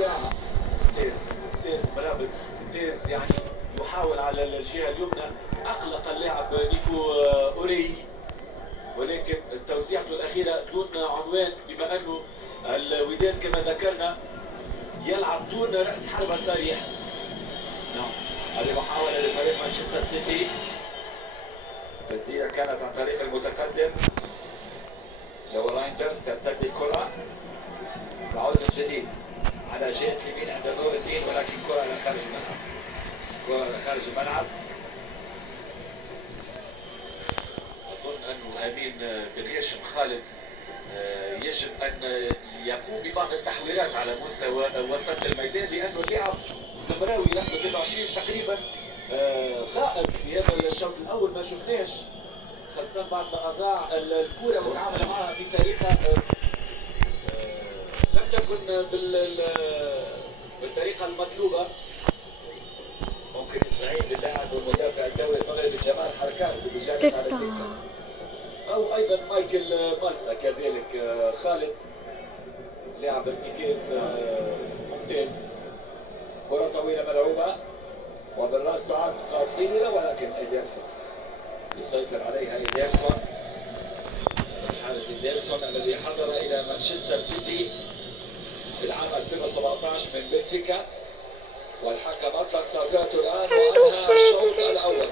رائعة. ممتاز ملابس ممتاز، يعني يحاول على الجهة اليمنى، أقلق اللاعب نيكو أوري، ولكن توزيعته الأخيرة دون عنوان، بما أنه الوداد كما ذكرنا يلعب دون رأس حربة صريح. نعم، هذه محاولة لفريق مانشستر سيتي، التسديدة كانت عن طريق المتقدم لو رايندرز. ترتد الكرة، العود من جديد على جهة اليمين عند نور الدين، ولكن كرة إلى خارج الملعب، كرة إلى خارج الملعب. أظن أنه أمين بن هاشم خالد يجب أن يقوم ببعض التحويلات على مستوى وسط الميدان، لأنه اللعب الزمراوي رقم 23 تقريبا غائب في هذا الشوط الأول، ما شفناش، خاصة بعد ما أضاع الكرة وتعامل معها بطريقة لم تكن بالطريقة المطلوبة. ممكن يستعين باللاعب والمدافع الدولي المغربي جمال حركات بجانب على الدكة، أو أيضا مايكل مالسا كذلك. خالد لاعب ارتكاز ممتاز. كرة طويلة ملعوبة وبالراس تعاد قصيرة، ولكن إيدرسون يسيطر عليها. إيدرسون الحارس إيدرسون الذي حضر إلى مانشستر سيتي في العام 2017 من بنفيكا، والحكم أطلق صافرته الآن وأنهى الشوط الأول.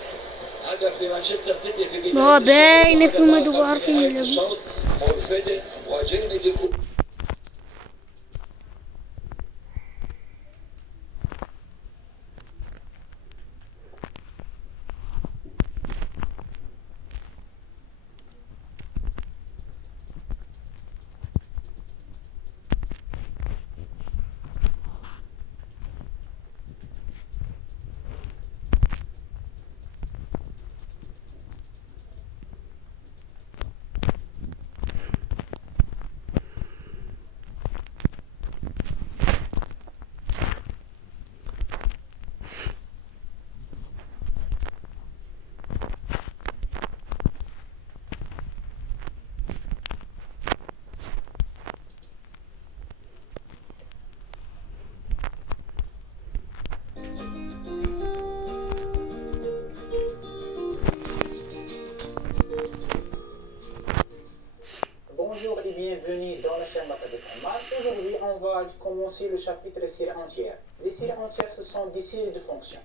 هدف لمانشستر سيتي في بداية ما باين في المدو عارفين الشوط. مورفيد وجيرمي ديكو. Bonjour et bienvenue dans la chaîne Matadé Combat. Aujourd'hui, on va commencer le chapitre série entière. Les séries entières, ce sont des séries de fonctions.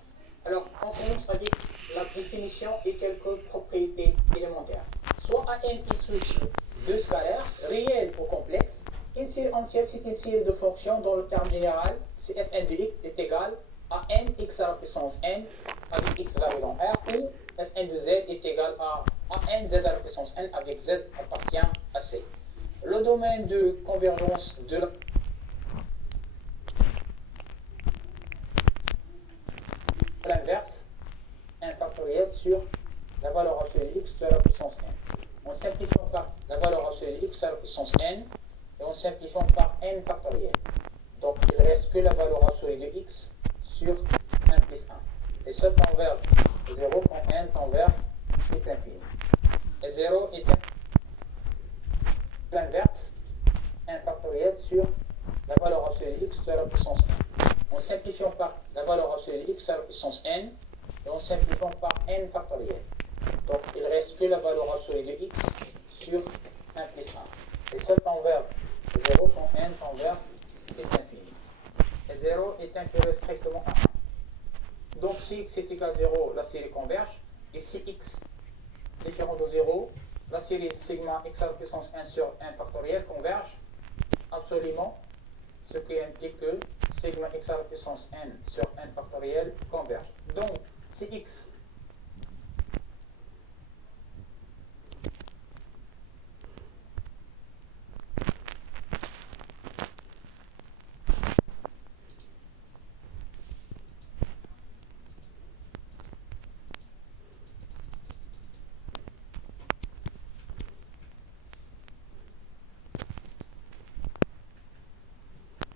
Alors, on commence avec la définition et quelques propriétés élémentaires. Soit un n issu de scalaires, réels ou complexes. Une série entière, c'est une série de fonctions dont le terme général, c'est fn de x est égal à n x à la puissance n avec x varié dans R, ou fn de z est égal à n z à la puissance n avec z appartient à C. Le domaine de convergence de l'inverse, n factoriel sur la valeur absolue de x à la puissance n. En simplifiant par la valeur absolue de x à la puissance n et en simplifiant par n factoriel. Donc il ne reste que la valeur absolue de x sur 1 plus 1. Et ce tend vers 0 quand n tend vers x infini. Et 0 est l'inverse, n factoriel sur la valeur absolue de x à la puissance n. En simplifiant par la valeur absolue de x à la puissance n et en simplifiant par n factoriel. Donc il ne reste que la valeur absolue de x sur 1 plus 1. Et ce tend vers 0 quand n tend vers x infini. Et 0 est inférieur strictement à 1. Donc si x est égal à 0, la série converge. Et si x différent de 0, la série sigma x à la puissance 1 sur 1 factoriel converge absolument, ce qui implique que sigma x à la puissance n sur 1 factoriel converge. Donc, si x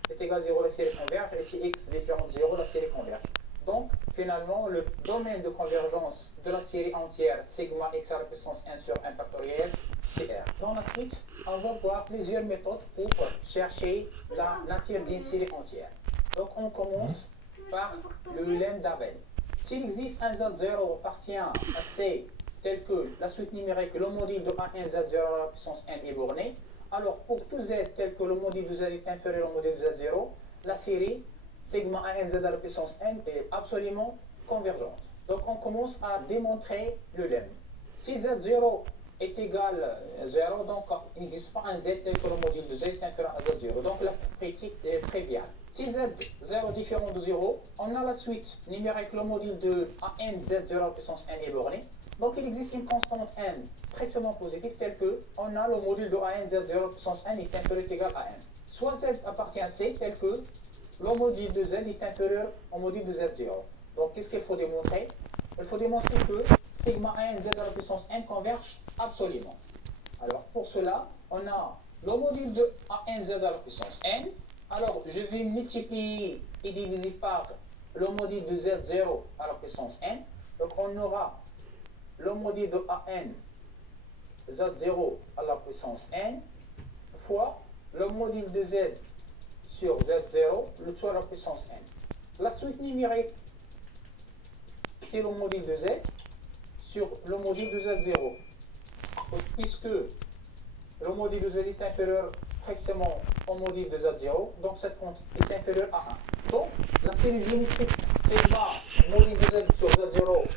est égal à 0, la série converge, et si x différent de 0, la série converge. Donc, finalement, le domaine de convergence de la série entière sigma x à la puissance 1 sur 1 factoriel, c'est R. Dans la suite, on va voir plusieurs méthodes pour chercher la nature d'une série entière. Donc on commence par le lemme d'Abel. S'il existe un Z0 appartient à C tel que la suite numérique, le module de A1 Z0 à la puissance n est borné, alors pour tout Z tel que le module de Z est inférieur au module de Z0, la série sigma A1 Z à la puissance n est absolument convergente. Donc on commence à démontrer le lemme. Si Z0 est égal à 0, donc il n'existe pas un Z tel que le module de Z est inférieur à Z0. Donc la critique est triviale. Si Z0 est différent de 0, on a la suite numérique, le module de AN Z0 à puissance n est borné. Donc il existe une constante n strictement positive telle que on a le module de AN Z0 à puissance n est inférieur ou égal à n. Soit Z appartient à C tel que le module de Z est inférieur au module de Z0. Donc qu'est-ce qu'il faut démontrer? Il faut démontrer que sigma AN Z à la puissance n converge absolument. Alors pour cela, on a le module de AN Z à la puissance n. Alors je vais multiplier et diviser par le module de Z0 à la puissance n. Donc on aura le module de AN Z0 à la puissance n fois le module de Z sur Z0, le tout à la puissance n. La suite numérique, c'est le module de Z sur le module de Z0. Donc, puisque le module de Z est inférieur strictement au module de Z0, donc cette quantité est inférieure à 1. Donc, la série géométrique sigma module de Z sur Z0